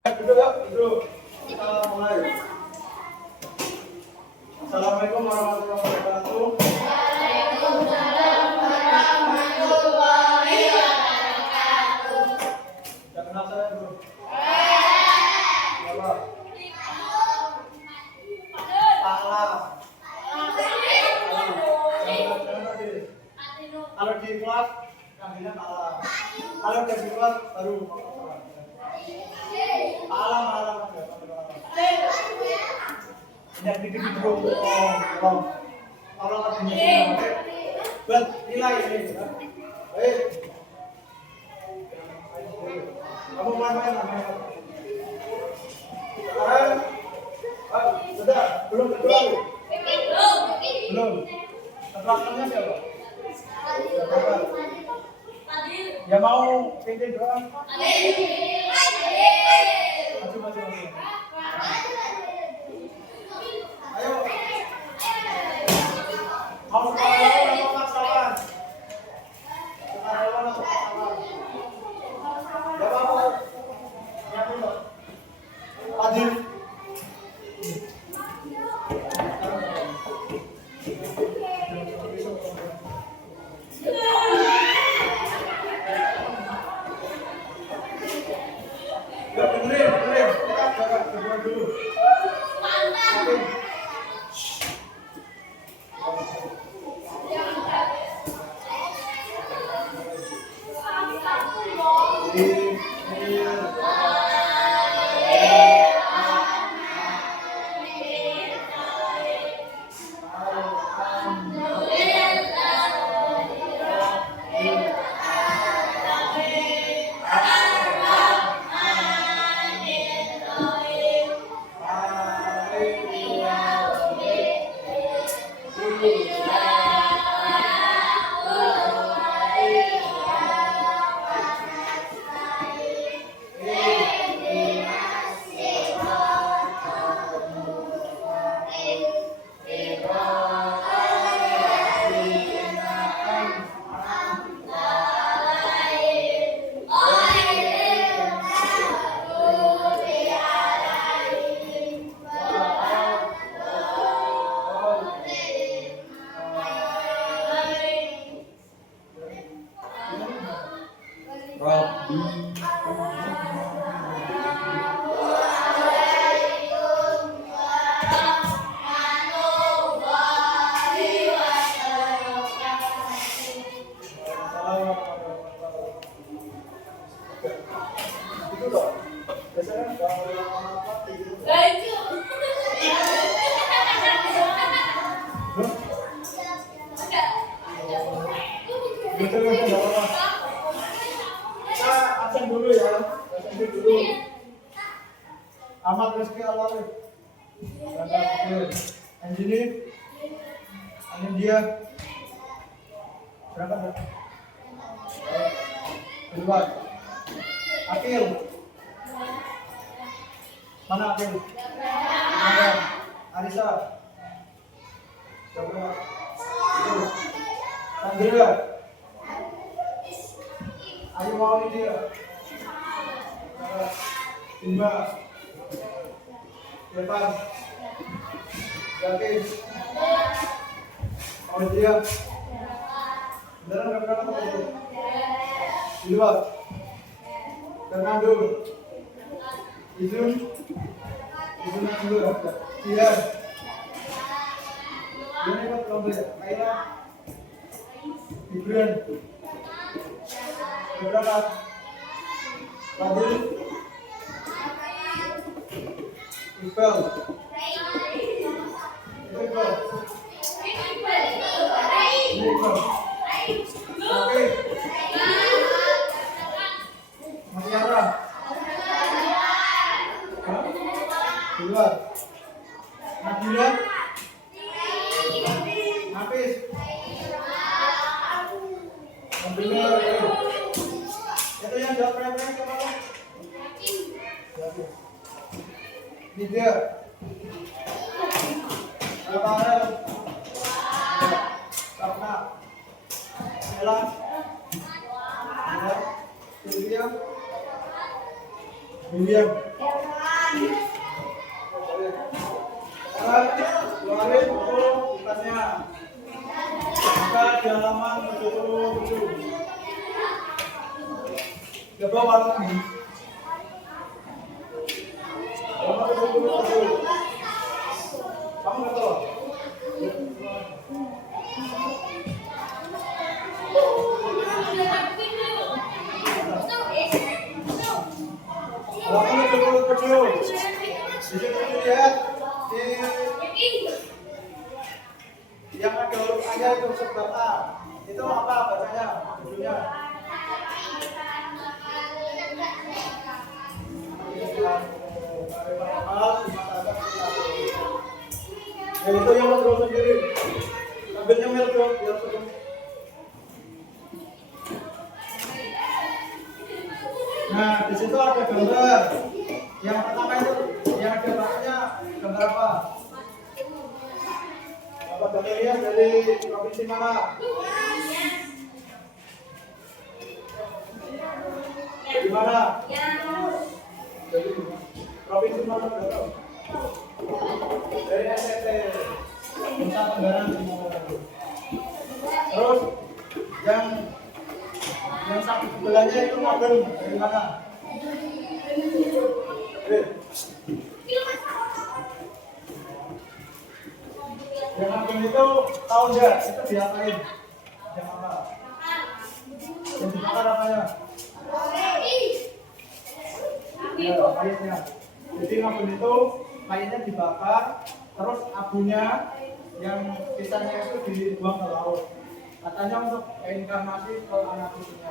Duduk yuk, duduk. Kita mulai. Assalamualaikum warahmatullahi wabarakatuh. Waalaikumsalam warahmatullahi wabarakatuh. Sudah kenal saya belum? Siapa? Pala. Kalau di kelas panggilnya Pala. Kalau di kelas baru Pala. Yang dikit-dikit dulu. Kalau artinya buat nilai ini. Baik. Kamu main-main. Sekarang, sudah belum. Belakangnya siapa? Ya mau pindah doang. Maju. Ayo. Mau sekarang atau pasaran? Sekarang atau pasaran? Ya apa? Ya dulu. Adil. Ya dengerin. Kita jaga berdua dulu. Absen dulu. Ahmad Rizky Alwari. Anjini. Dia. Berangkat. Keluar. Akil. Mana Akil? Arisa. Andrea. Ayo mau ini dia. Imba. Depan. Yakin. Oh dia. Beneran berapa itu? Di luar. Fernando. Izun dulu. Iya. Ini buat lomba ya. Kaira. Ibran. Berapa? Fadil. Iqbal. Oke. Mutiara. Keluar. Nabila. Hafiz. Nabila. Itu yang jawab pertanyaan siapa? Tiga. Lebaran. Sapna. Elan. William. Sekarang keluarin buku kitabnya. Buka di halaman 77. Coba warna ini. Halaman 77. Kamu nggak tahu? Halaman 77. Di situ dilihat yang ada huruf A itu sebab A. Itu apa bacanya? Judulnya. Ya itu yang mau sendiri. Ambilnya mel dong, biar seru. Nah, di situ ada gambar. Yang pertama itu yang ada bapaknya gambar apa? Bapak Dr. Ilyas dari provinsi mana? Dari mana? Dari provinsi mana? Dari NTT, Nusa Tenggara Timur. Terus yang satu sebelahnya itu model dari mana? Yang model itu tahu nggak? Itu diapain? Yang apa? Yang dibakar apanya? Ya, kayaknya. Jadi model itu kayaknya dibakar, terus abunya yang sisanya itu dibuang ke laut. Katanya untuk reinkarnasi ke anak cucunya.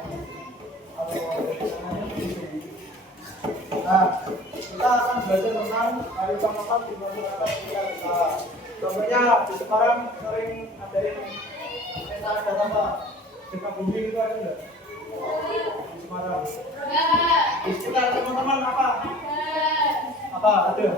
Nah, kita akan belajar tentang kearifan lokal di masyarakat sekitar kita. Contohnya di Semarang sering adain pesta adat apa? Dekat bumi itu ada nggak? Di Semarang. Di sekitar teman-teman apa? Apa ada?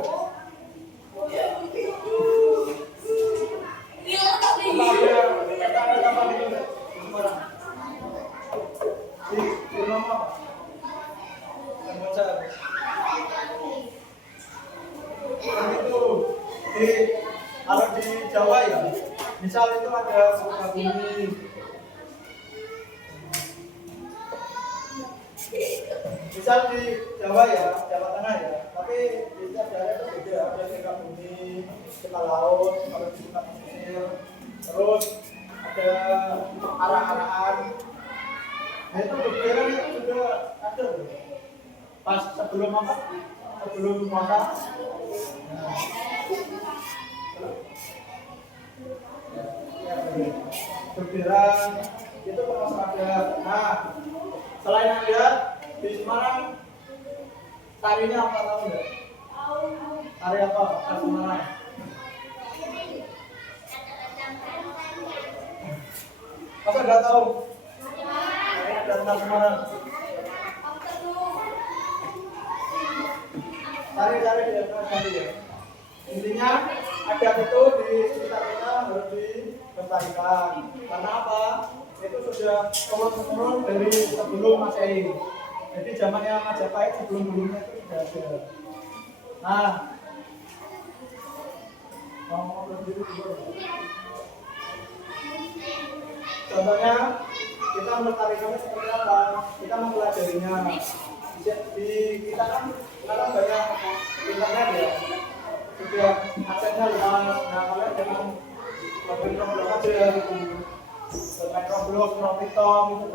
Di rumah apa? Itu kalau di Jawa ya, misal itu ada Sukabumi, misal di Jawa ya, Jawa Tengah ya, tapi di setiap daerah itu beda. Ada Sukabumi, Laut, kalau di Sukabumi, terus ada arah-arahan. Nah itu pikiran itu sudah ada loh. Pas sebelum apa? Sebelum puasa. Pikiran itu termasuk ada. Nah, selain ada di Semarang, tarinya apa tahu nggak? Tari apa? Khas Semarang. Masa nggak tahu? Tentang Semarang. Cari-cari ya. Intinya adat itu di sekitar kita harus dilestarikan. Karena apa? Itu sudah turun-temurun dari sebelum Masehi. Jadi zamannya Majapahit sebelum-sebelumnya itu sudah ada. Nah, contohnya kita melestarikannya seperti apa? Kita mempelajarinya. Di kita kan sekarang banyak internet ya, sudah aksesnya luas. Nah kalian jangan main Roblox aja gitu, main Roblox, main TikTok gitu.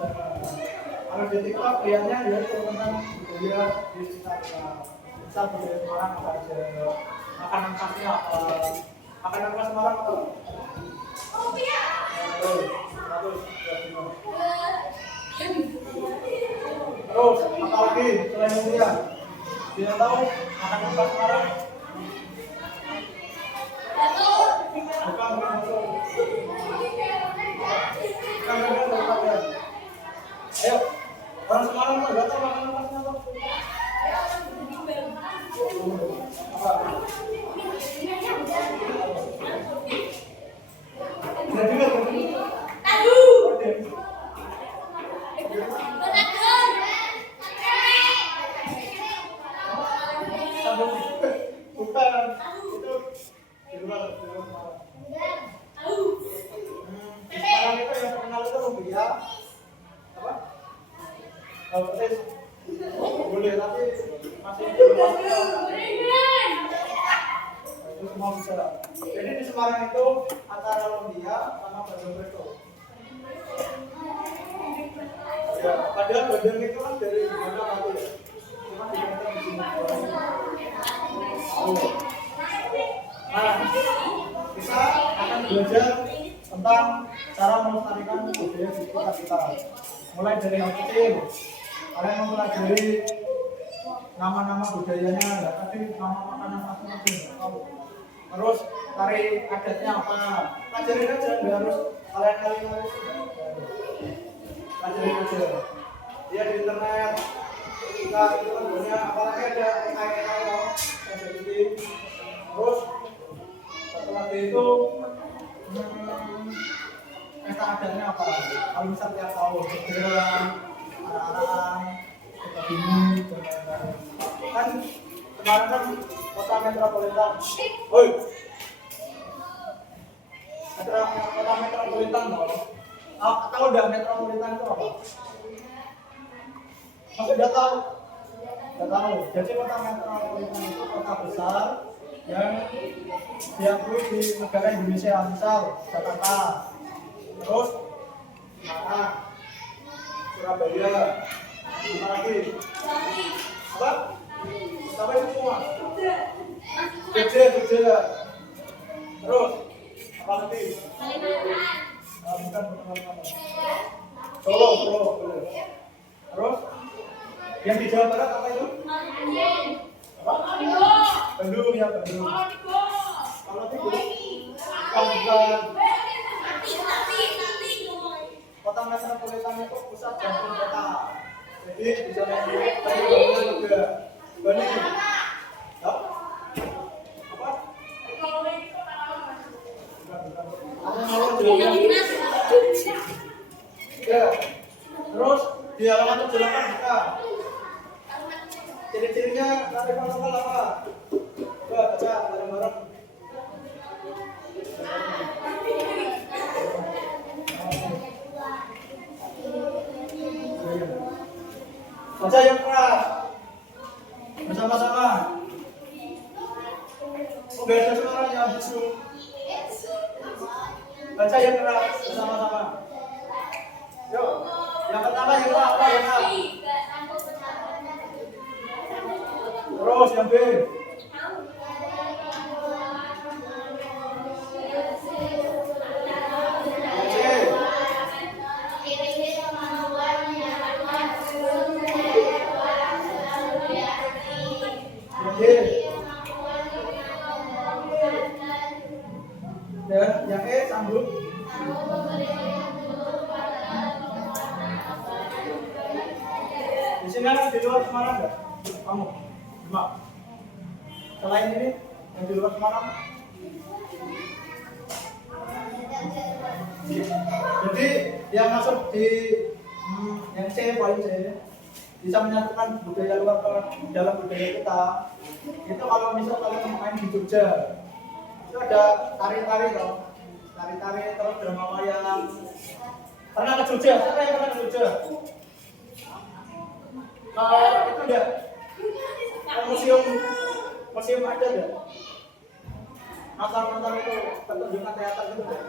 Kalau di TikTok lihatnya ya tentang budaya di sekitar kita. Misal budaya Semarang apa aja, makanan khasnya apa, makanan khas Semarang apa? Terus apa lagi selain itu ya? Dia tahu makanan khas Semarang? Bukan bakso. Ayo, orang Semarang mah nggak tahu makanan khasnya apa? Apa? Nggak juga. bisa. Jadi di Semarang itu antara lumpia sama bandeng presto. Ya, padahal bandeng itu kan dari mana aku ya? Cuma dikatakan di sini. Nah, kita akan belajar tentang cara melestarikan budaya di sekitar kita. Mulai dari yang kecil, kalian mempelajari nama-nama budayanya, tadi nama makanan masing-masing. Terus tari adatnya apa? Pelajarin aja, nggak harus kalian kali-kali. Pelajarin aja. Dia di internet, kita itu kan banyak, apalagi ada AI jadi. Terus setelah itu pesta adatnya apa? Kalau misal tiap tahun berjalan, anak-anak kita bingung dan lain-lain. Kan kemarin kan kota metropolitan. Oi. Kota metropolitan loh. Tahu udah metropolitan itu apa? Masih udah tahu? Udah tahu. Jadi kota metropolitan itu kota besar yang diakui di negara Indonesia, misal Jakarta, terus Semarang, Surabaya, apa lagi? Apa? Sampai itu semua. Jogja. Terus apa lagi? Bukan. Solo. Terus yang di Jawa Barat apa itu? Bandung ya, Bandung. Kalau bukan kota metropolitan itu pusat jantung kota. Jadi di sana itu tadi bangunan juga banyak. Apa? Ya. Terus di halaman 78 kita. Ciri-cirinya kearifan lokal apa? Coba baca bareng-bareng. Baca yang keras. Bersama-sama. Oh, beda suaranya bisu. Baca yang keras bersama-sama. Yuk, yang pertama yang apa? Yang A. Terus yang B. Dan yang E sambut. Di sini ada di luar Semarang enggak? Kamu? Demak. Selain ini yang di luar Semarang. Jadi yang masuk di yang C poin C bisa menyatukan budaya luar ke dalam budaya kita. Itu kalau misal kalian main di Jogja, itu ada tari-tari loh, tari-tari terus drama wayang. Pernah ke Jogja? Siapa yang pernah ke Jogja? Itu udah museum adat ya. Mantar itu pertunjukan teater gitu deh.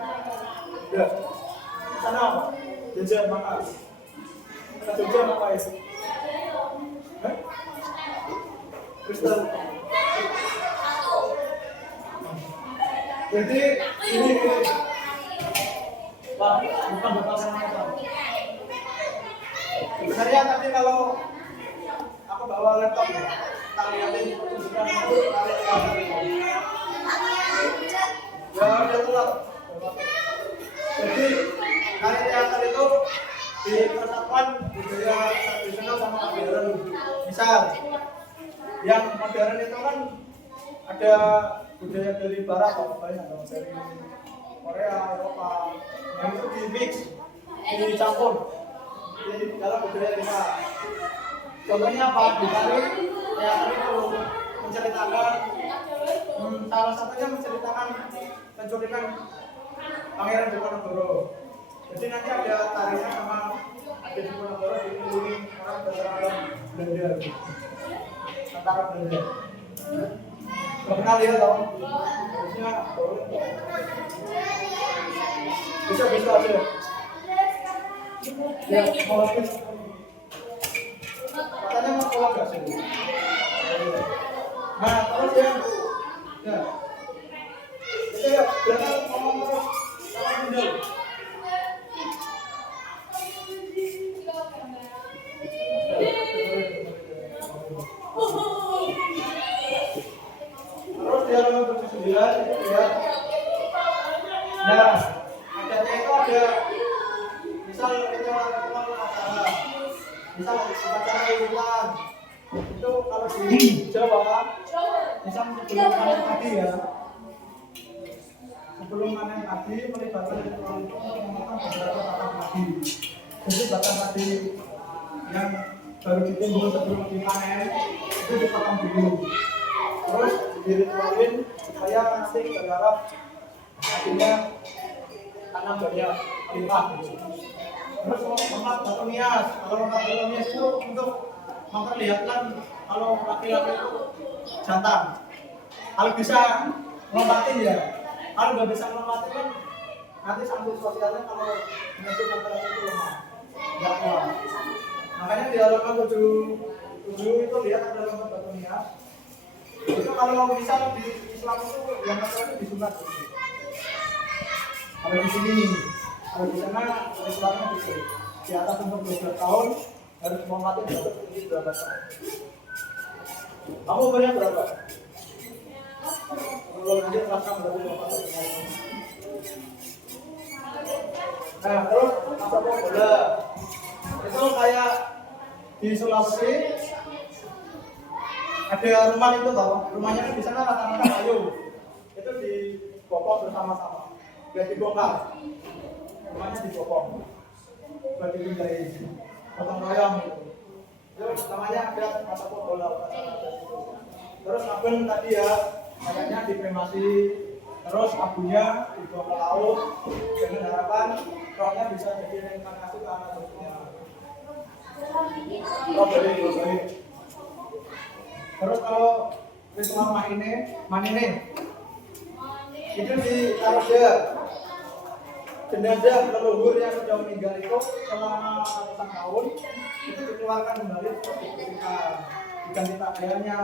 Ya. Sana apa? Jogja makan. Ke Jogja apa itu? Kristen. Jadi ini Pak, bukan bapak saya. Sebenarnya tadi kalau aku bawa laptop, tak lihatin pertunjukan itu, ya udah telat. Jadi tari teater itu di persatuan budaya tradisional sama modern. Misal yang modern itu kan ada budaya dari barat atau banyak dari Korea, Eropa, yang itu di mix, dicampur di dalam budaya kita. Contohnya apa? Di tari teater itu menceritakan salah satunya menceritakan penculikan Pangeran Diponegoro. Jadi nanti ada tarinya sama ada Diponegoro dikelilingi orang berseragam Belanda, tentara Belanda. Pernah lihat dong? Harusnya bisa aja. Ya, mau habis. Katanya mau kolaborasi. Nah, terus ya. Ya. Itu ya, belakang ngomong terus. Salah mundur. Terus di halaman 79 itu ya. Nah, adanya itu ada misal kita melakukan acara, misal acara urutan itu kalau di Jawa, misal sebelum panen padi ya, sebelum panen padi melibatkan orang itu memotong beberapa batang padi. Jadi batang padi yang baru ditimbun sebelum dipanen itu dipotong dulu, terus diritualin supaya nanti berharap akhirnya tanam banyak limpah gitu. Terus tempat batu nias, kalau tempat batu nias itu untuk memperlihatkan kalau laki-laki itu jantan. Kalau bisa lompatin ya, kalau nggak bisa lompatin kan nanti sanksi sosialnya kalau menyebut laki-laki itu lemah, nggak kuat. Makanya di halaman 7 itu lihat ada tempat batu nias. Itu kalau misal di Islam itu yang laki-laki disunat. Kalau di sini, kalau di sana Islamnya gitu. Di atas umur 12 tahun harus lompatin untuk tinggi 12 tahun. Kamu umurnya berapa? Kalau nanti terasa berarti lompatin. Nah, terus masa bola itu kayak di Sulawesi ada rumah itu tau, rumahnya kan di sana rata-rata kayu, itu dibopong bersama-sama, nggak dibongkar, rumahnya dibopong, nggak dipindahin, potong royong gitu. Itu namanya ada masa bola. Terus abang tadi ya, kayaknya dikremasi, terus abunya dibawa ke laut dengan harapan rohnya bisa jadi reinkarnasi ke anak cucunya. Oh boleh. Terus kalau ritual manine itu ditaruh dia jenazah leluhur yang sudah meninggal itu selama ratusan tahun itu dikeluarkan kembali ketika diganti pakaiannya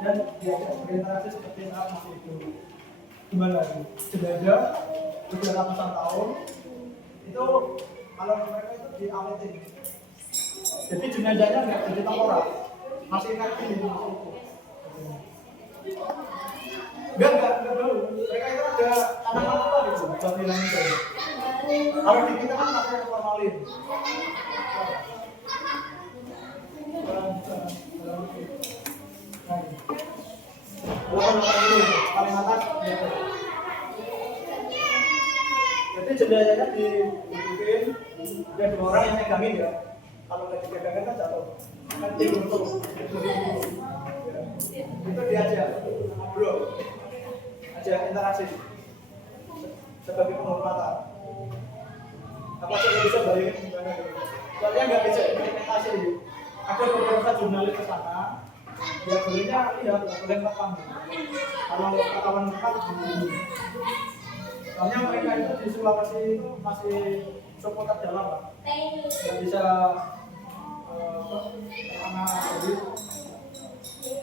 dan diajak berinteraksi seperti saat masih hidup. Gimana lagi? Jenazah sudah ratusan tahun itu kalau mereka itu diawetin. Jadi jenazahnya nggak jadi tengkorak, masih kaki di masuk itu. Enggak dulu. Mereka itu ada tanaman apa gitu, buat hilangin itu. Kalau di kita kan pakai formalin. Paling atas. Jadi jenazahnya dibikin dan dua orang yang megangin ya. Kalau nggak dipegangin kan jatuh. Kan diuntung. Itu diajak bro, ajak interaksi sebagai penghormatan. Apa sih bisa bayangin gimana gitu? Soalnya nggak bisa implementasi. Ada beberapa jurnalis ke sana, ya bolehnya lihat, boleh rekam. Kalau rekaman rekam di soalnya mereka itu di Sulawesi itu masih suku terdalam, Pak. Nggak bisa karena jadi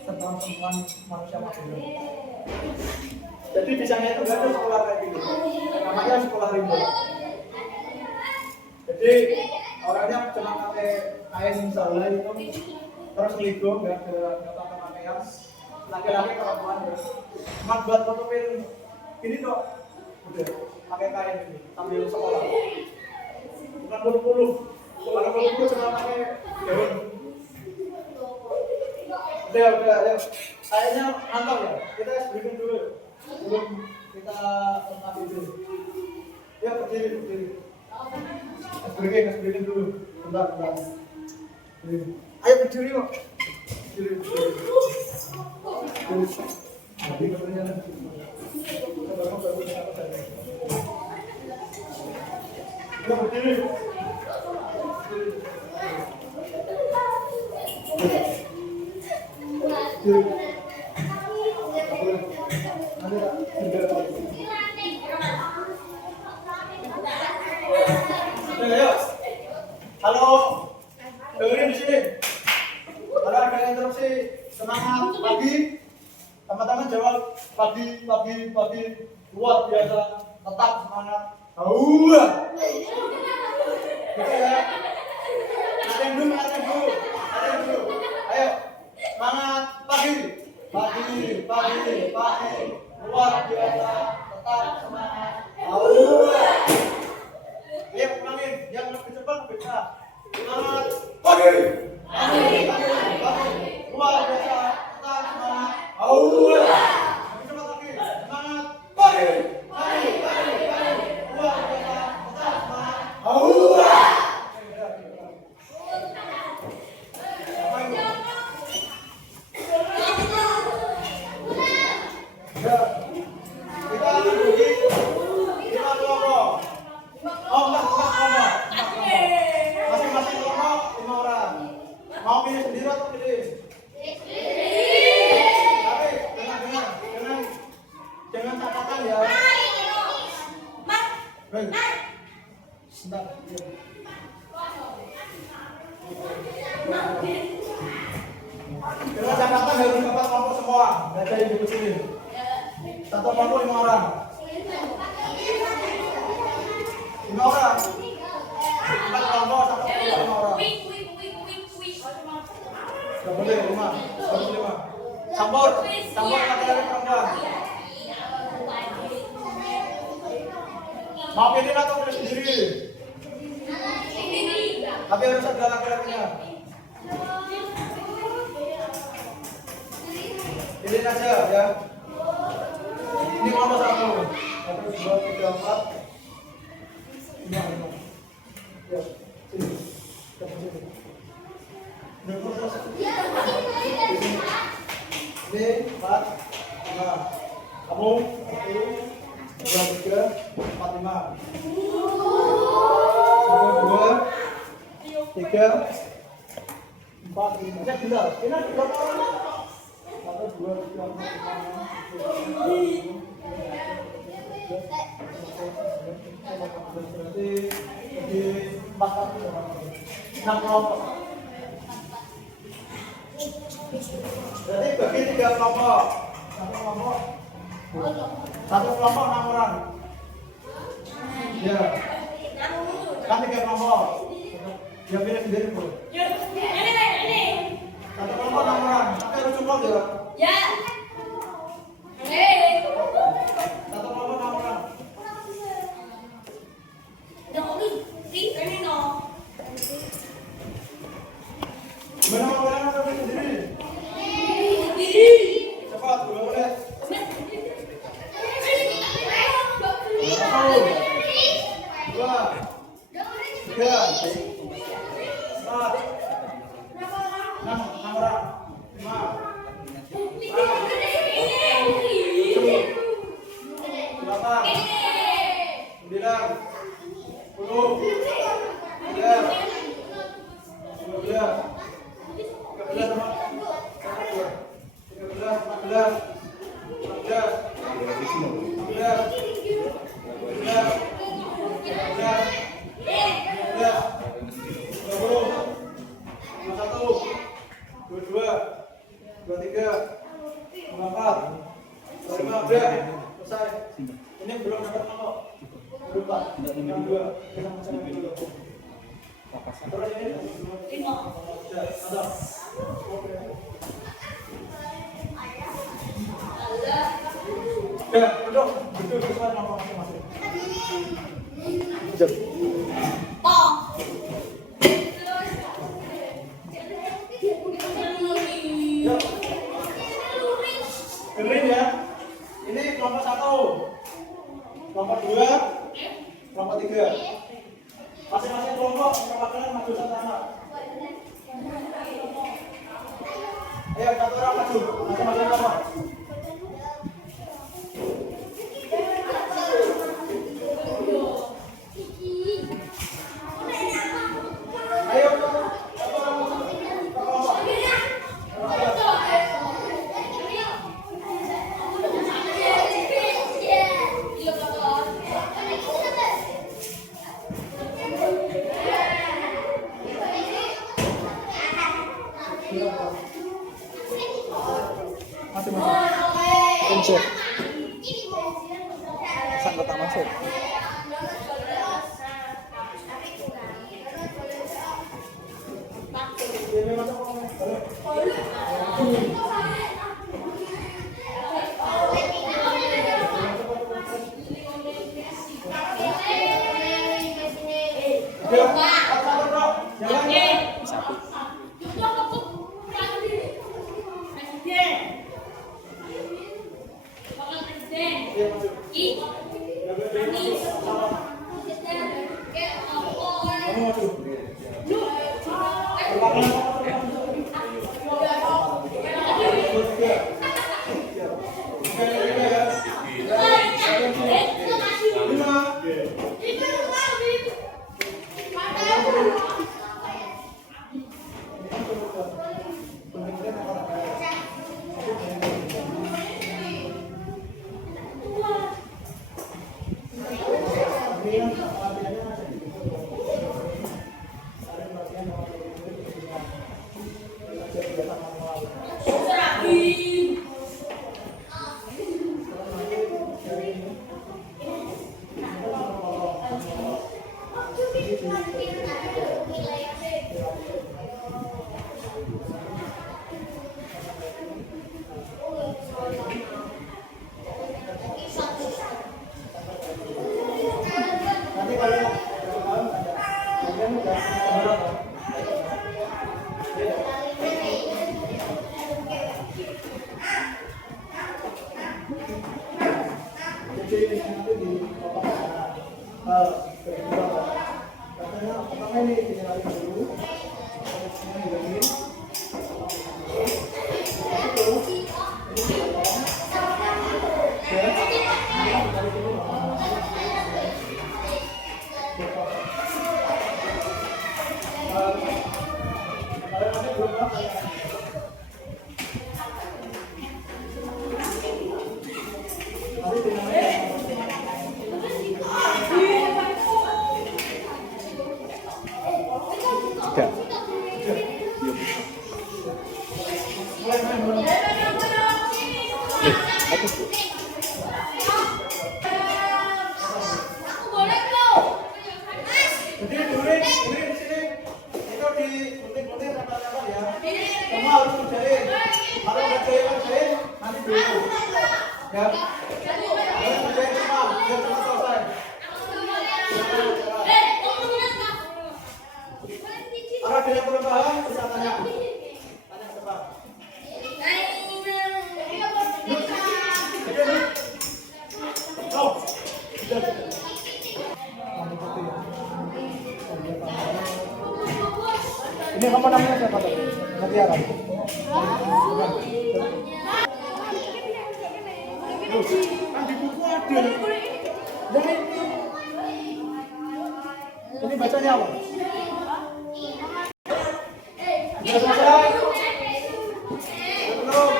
sentuhan manusia modern. Jadi di sana itu nggak ada sekolah kayak gini, namanya sekolah rimba. Jadi orangnya cuma pakai kain misalnya itu, terus ligo nggak pakai pakaian, laki-laki perempuan ya. Cuma buat tutupin ini tuh, udah pakai kain ini sambil sekolah. Bukan bulu-bulu, kalau bulu-bulu cuma pakai daun. Udah, ya. Kayaknya mantap ya. Kita briefing dulu sebelum kita tempat itu. Ya berdiri. Briefing dulu. Bentar. Ayo berdiri kok. Berdiri. Jadi kemudian kita berdiri. Jadi Ayo. Halo. Dengerin di sini. Kalau ada interupsi, semangat pagi. Teman-teman jawab pagi. Luar biasa. Tetap semangat. Auwa. Oke ya. Latihan dulu. Ayo. Semangat pagi. Pagi. Luar biasa. Tetap semangat. Auwa. Ayo ulangin. Yang lebih cepat bisa. Semangat pagi. Luar biasa. Tetap semangat. Auwa. Lebih cepat lagi. Semangat pagi. Luar biasa. Tetap semangat. Auwa. Ya, kita bagi 5 kelompok. Oh, enggak kelompok. Masing-masing kelompok 5 orang. Mau pilih sendiri atau pilih? Tapi jangan catatan ya. Baik. Sebentar. Dengan catatan harus dapat kelompok semua. Enggak ada yang dikucilin. Satu kelompok 5 orang. 5 orang. 4 kelompok, satu kelompok 5 orang. Gak boleh 5. Campur laki-laki perempuan. Mau pilih atau pilih sendiri? Tapi harus ada laki-lakinya. Pilih aja ya. Ini kelompok 1. 1, 2, 3, 4. 5. Ya, sini. Ini 4, 5. Kamu 1, 2, 3, 4, 5. 1, 2, 3, 4, 5. Cek bentar. Ini berapa orang? 1, 2, 3, 4, 5, 6, 7, 6 kelompok. Berarti bagi 3 kelompok. Satu kelompok 6 orang. Ya. Kan 3 kelompok. Ya pilih sendiri Bu. Satu kelompok 6 orang. Tapi harus cukup ya. Satu kelompok 6 orang. Gimana mau kalian atau pilih sendiri? Cepat, 2 menit. 1, 2, 3, 4, 6 orang. 5, 8, 9, 10, 11, 12, 13 sama 13, 14, 15, selesai. Ini belum dapat nomor. Belum Pak. Yang 2. Kita mencari dulu. Terus ini 5. Ada. Oke. Ya, duduk sesuai nomor masing-masing. Jep. Dengerin ya. Ini kelompok 1, kelompok 2, kelompok 3. Masing-masing kelompok perwakilan maju satu anak. Ayo, satu orang maju, masing-masing kelompok. Ayo, satu orang maju ke kelompok. Pencet. Sampai tak masuk. Ini kamu namanya siapa tuh? Mutiara. Kan di buku ada. Jadi ini bacanya apa? Sudah selesai? Belum?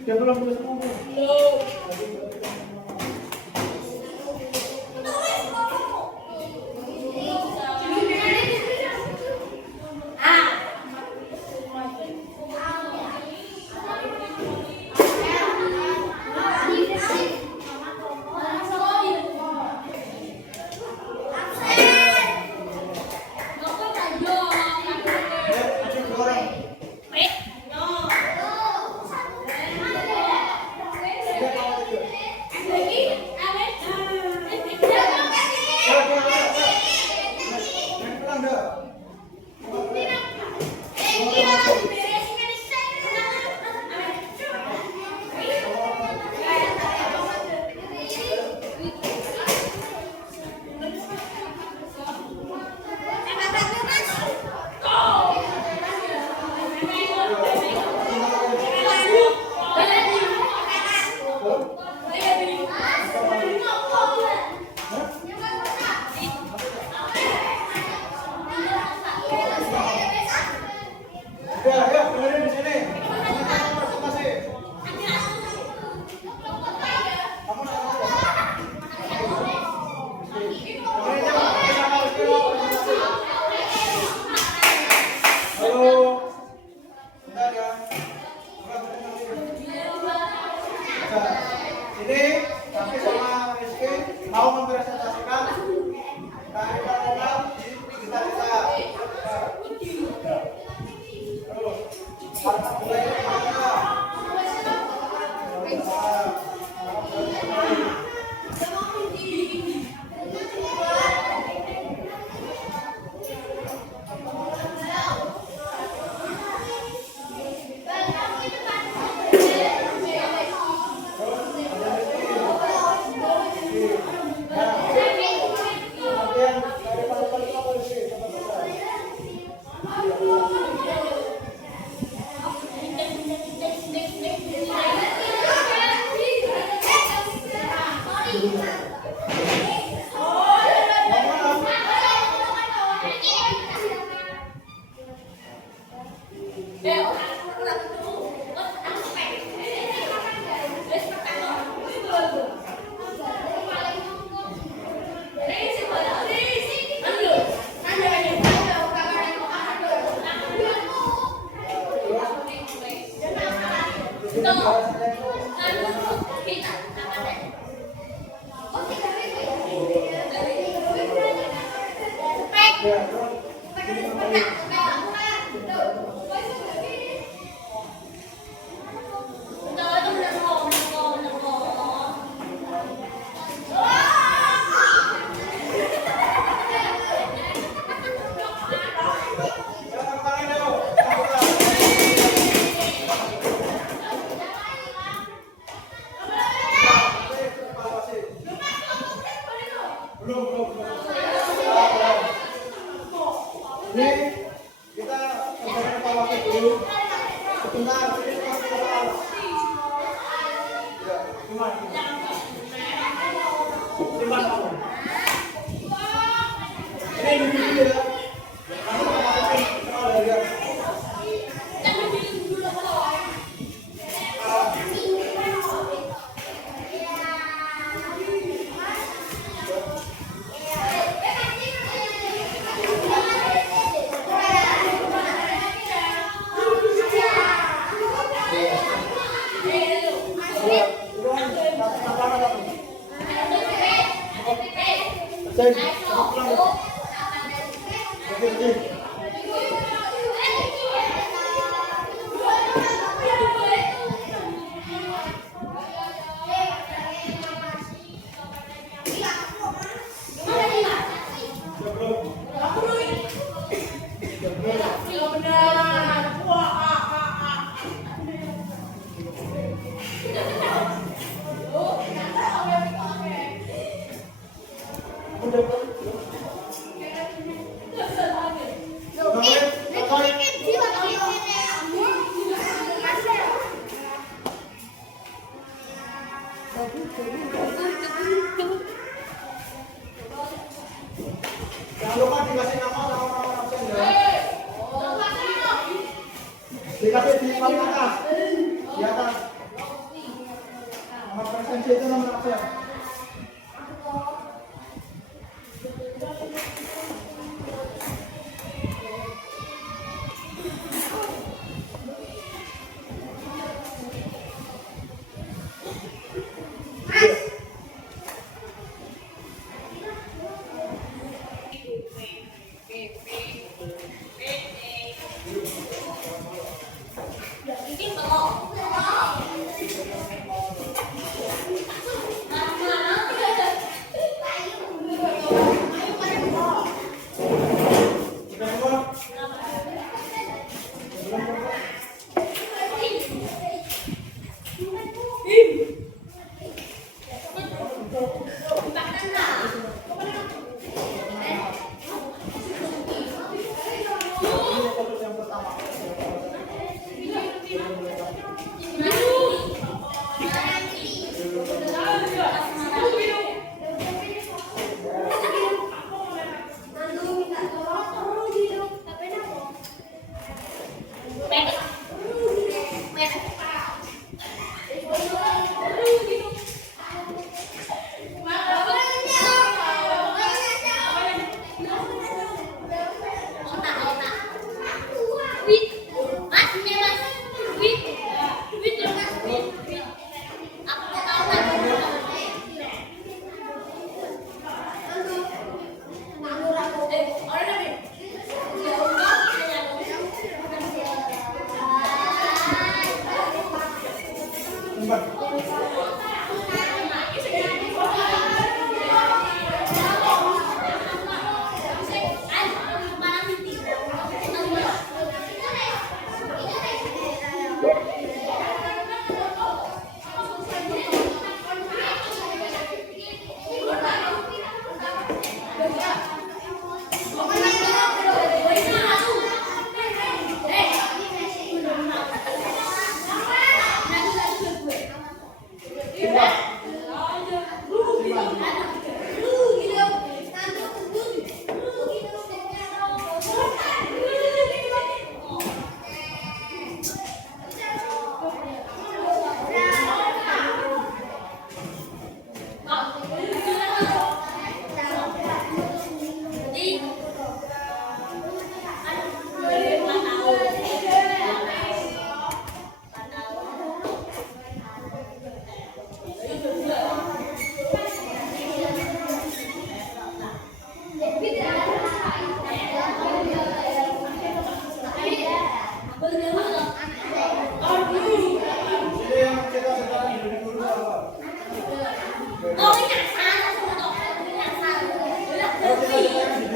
Dia belum tulis buku. kanan. Tarik kanan kita. Terus. Angkat kembali ke mana? Ini kita evaluasi dulu. Sebentar, ini soal. Ya, simpan kamu. Ini dulu ya. Kamu masukin soal ya. Jangan lupa dikasih nama orang absen ya. Dikasih di paling atas, di atas. Nama presensi itu nomor absen.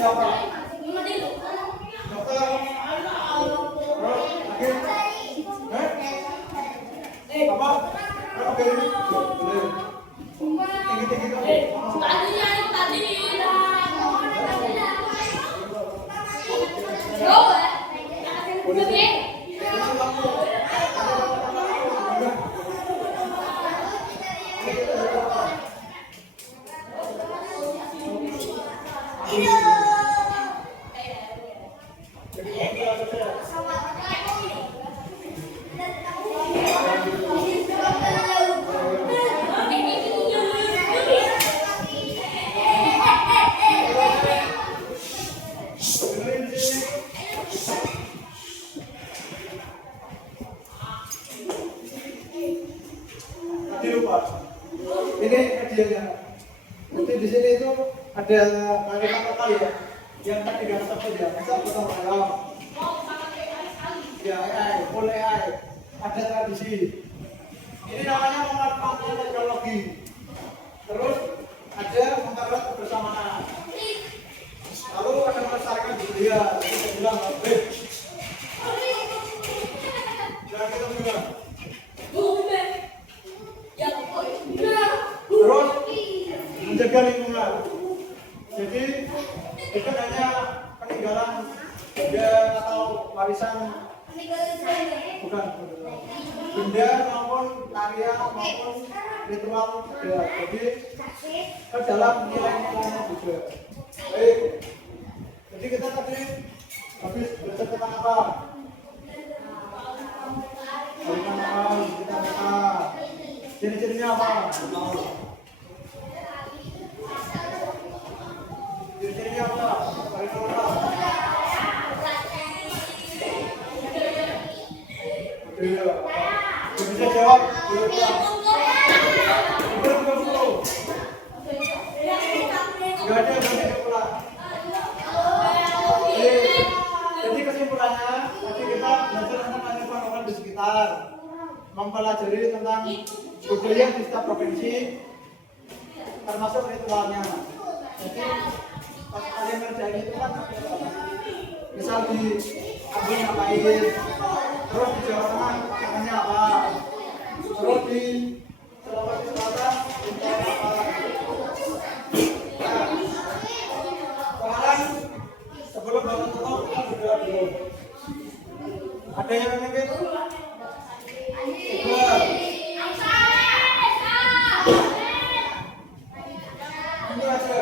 apa? Dokter. Terus akhir. Apa? Oke. Boleh. Tinggi-tinggi kan. Tadi lupa. Ini hadiahnya. Nanti di sini itu ada kalimat lokal ya. Yang tadi gak ketemu ya. Misal potong ayam. Ya, AI, full AI. Ada tradisi. Ini namanya memanfaatkan teknologi. Terus ada mempererat kebersamaan. Lalu ada melestarikan budaya. Kita bilang, jangan kita bilang. Terus menjaga lingkungan. Jadi itu hanya peninggalan benda atau warisan, bukan benda maupun karya maupun ritual budaya. Jadi ke dalam nilai nilainya juga. Baik. Jadi kita tadi habis belajar tentang apa? Bagaimana kita bisa ciri-cirinya apa? Ciri-cirinya apa? Bagaimana? Bisa jawab? Gak ada yang pulang. Jadi kesimpulannya, tadi kita belajar tentang kehidupan di sekitar, mempelajari tentang budaya di setiap provinsi, termasuk ritualnya. Jadi pas kalian ngerjain itu kan, misal di Ambon ngapain, terus di Jawa Tengah namanya apa, terus di Sulawesi Selatan namanya apa. Nah, sekarang sebelum bangun tutup kita berdoa dulu. Ada yang memimpin? Dua. Ini aja.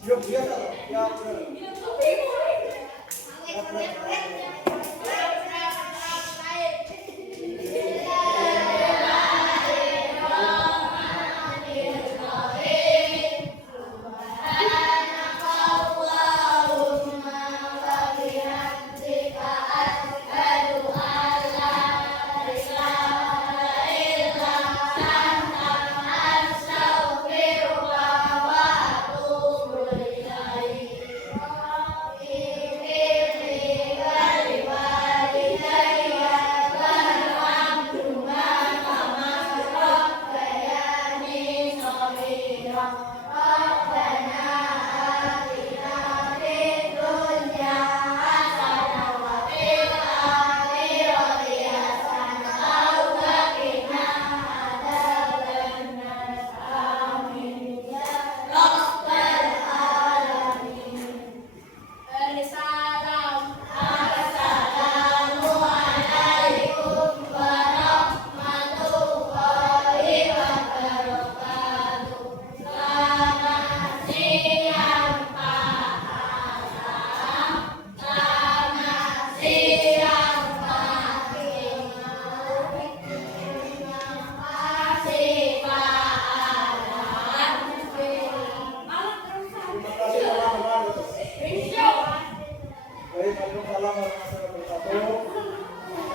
Yuk biasa. Ya.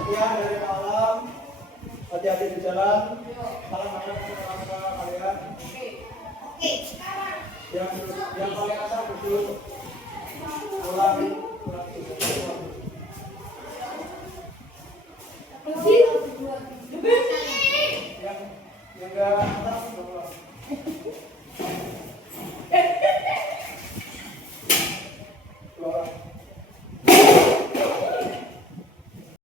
Sekian dari malam, hati-hati di jalan. Salam kalian. yang paling atas duduk. Ulangi. Yang enggak atas